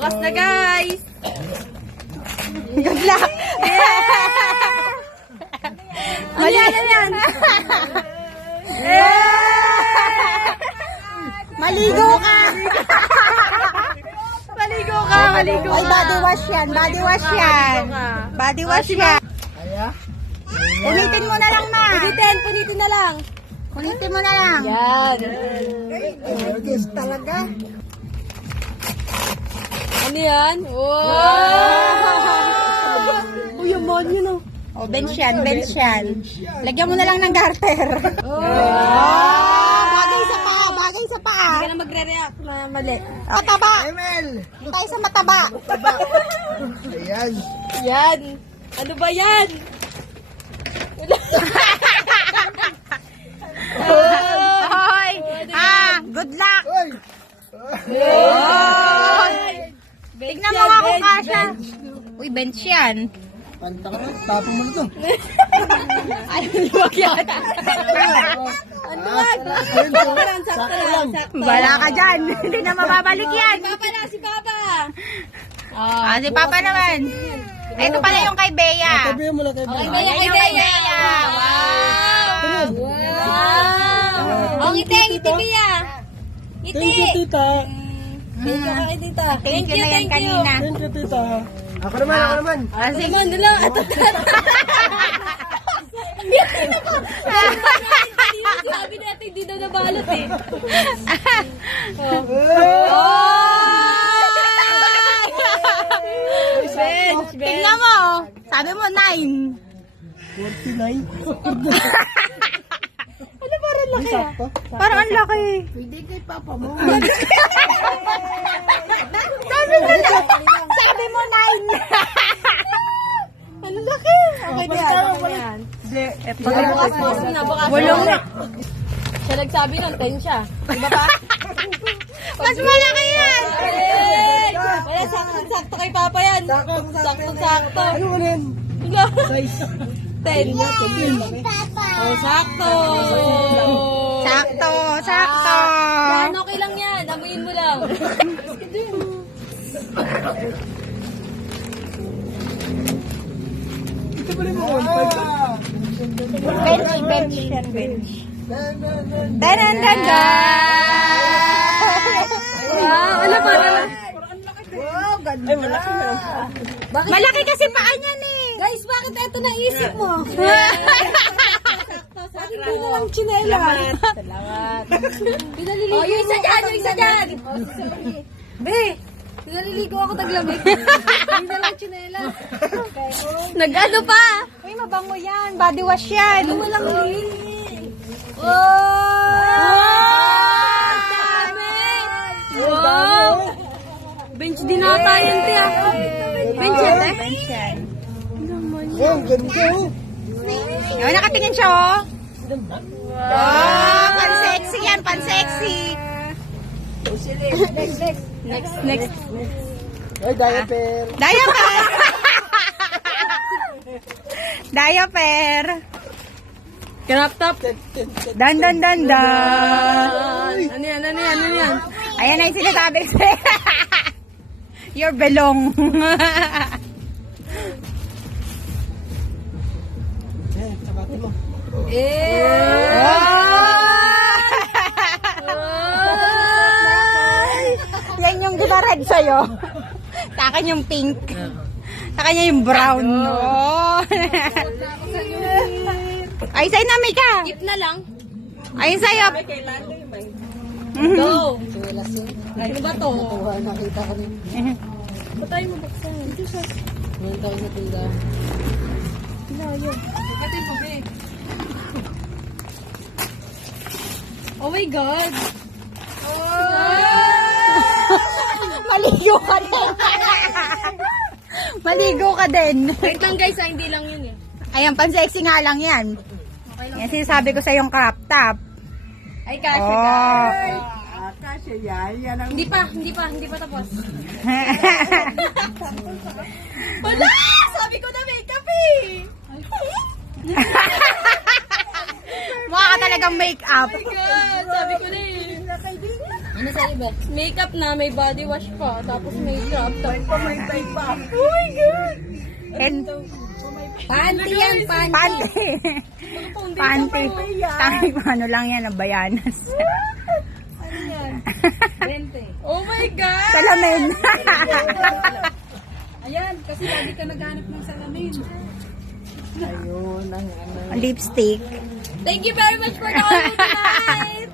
Bukas na, guys. Good luck! Ano yan? Maligo ka! Maligo ka. Ay, body wash yan. Body wash yan. Body wash yan. Punitin mo na lang, ma. Punitin na lang. Punitin mo na lang. Yan. Yes, talaga. Ano yan? Wow! Uy, yaman yun, oh. Oh, bench yan, bench yan. Lagyan mo na lang ng garter. Bagay sa paa, bagay sa paa. Hindi ka na magre-react na mali. Mataba. Doon tayo sa mataba. Ayan. Yan. Ano ba yan? Hoy! Good luck! Tignan mo nga kung kasha. Uy, bench yan. Panta ka na. Tapong mo na to. Ay, luwag yan. Ano wag? Sakto lang. Bala ka dyan. Hindi na mababalik yan. Si Papa. Si Papa naman. Ito pala yung kay Bea. Sabihin mo na kay Bea. Ayan yung kay Bea. Wow! Wow! Ang ngiti, Bea. Ngiti. Thank you, tita. Thank you kay tita. Thank you na yan kanina. Thank you, tita. Ako naman. Sige. Dala. Sabi natin, hindi daw nabalot eh. Tingnan mo. Sabi mo 9. 49. Ano parang laki ah? Sakto. Parang ang laki. Pwede kay papa mo. Sabi mo 9. Ano laki? Okay na yan. Bukas na. Bulong na. Siya nagsabi nun, 10 siya. Diba pa? Mas malaki yan. Wala, sakto kay Papa yan. Sakto. Ano mo rin? Wala. Size. 10. Oh, sakto. Sakto. Yan, okay lang yan. Amuyin mo lang. Ito pa rin mo. Bench yan, bench. Danan. Ano pa? Wow, ganda. Ay, malaki na. Malaki kasi paa niyan eh. Guys, bakit ito naisip mo? Bakit hindi na lang chinela? Salamat. Pinaliligo oh, yung isa dyan. Be, pinaliligo ako taglamig. Hindi na lang chinela. Nag-ano pa? Uy, mabango yan. Body wash yan. Ano walang lili? Wow! Bench din ata yan, tiya. Bench yan, eh? Bench yan. Wow, ganda. Ayun, nakatingin siya, oh. Wow, pan-sexy yan, pan-sexy. Next. Ay, diaper. Diaper. Crop top. Dan. Ano yan? Ayan na yung sinasabi ko sa'yo. Your belong. Ayan, sapatin mo. Yan yung kita red sa'yo. Sa akin yung pink. Sa kanya yung brown. Oh. Ay, sa'yo na, Mika. Tip na lang. Ay, sa'yo. Go. Ano ba to? Nakita ka rin. Ba't tayo mabuksan? Ito siya. Ngayon tayo na tila. Ito yung pabi. Oh my God. Maligo ka din. Maligo ka din. Wait lang guys, hindi lang yun eh. Ayan, pan-sexy nga lang yan. Yan sinasabi ko sa yung crop top. Ay, kasha Oh. guys. Kasi yan ang... Hindi pa tapos. Wala! Sabi ko na makeup eh! Mukha ka talagang make-up. Oh my God! Sabi ko na eh. Ano sa'yo ba? Makeup na, may body wash pa, tapos makeup, tapos may pa. Oh my God! And Panty yan, panty. panty. Panty. Tayo, ano lang yan, nabayanas. Ano yan? 20. Oh my God! Salamin. Ayan, kasi lagi ka naghanap ng salamin. Ayun, ang ano. Lipstick. Thank you very much for calling tonight!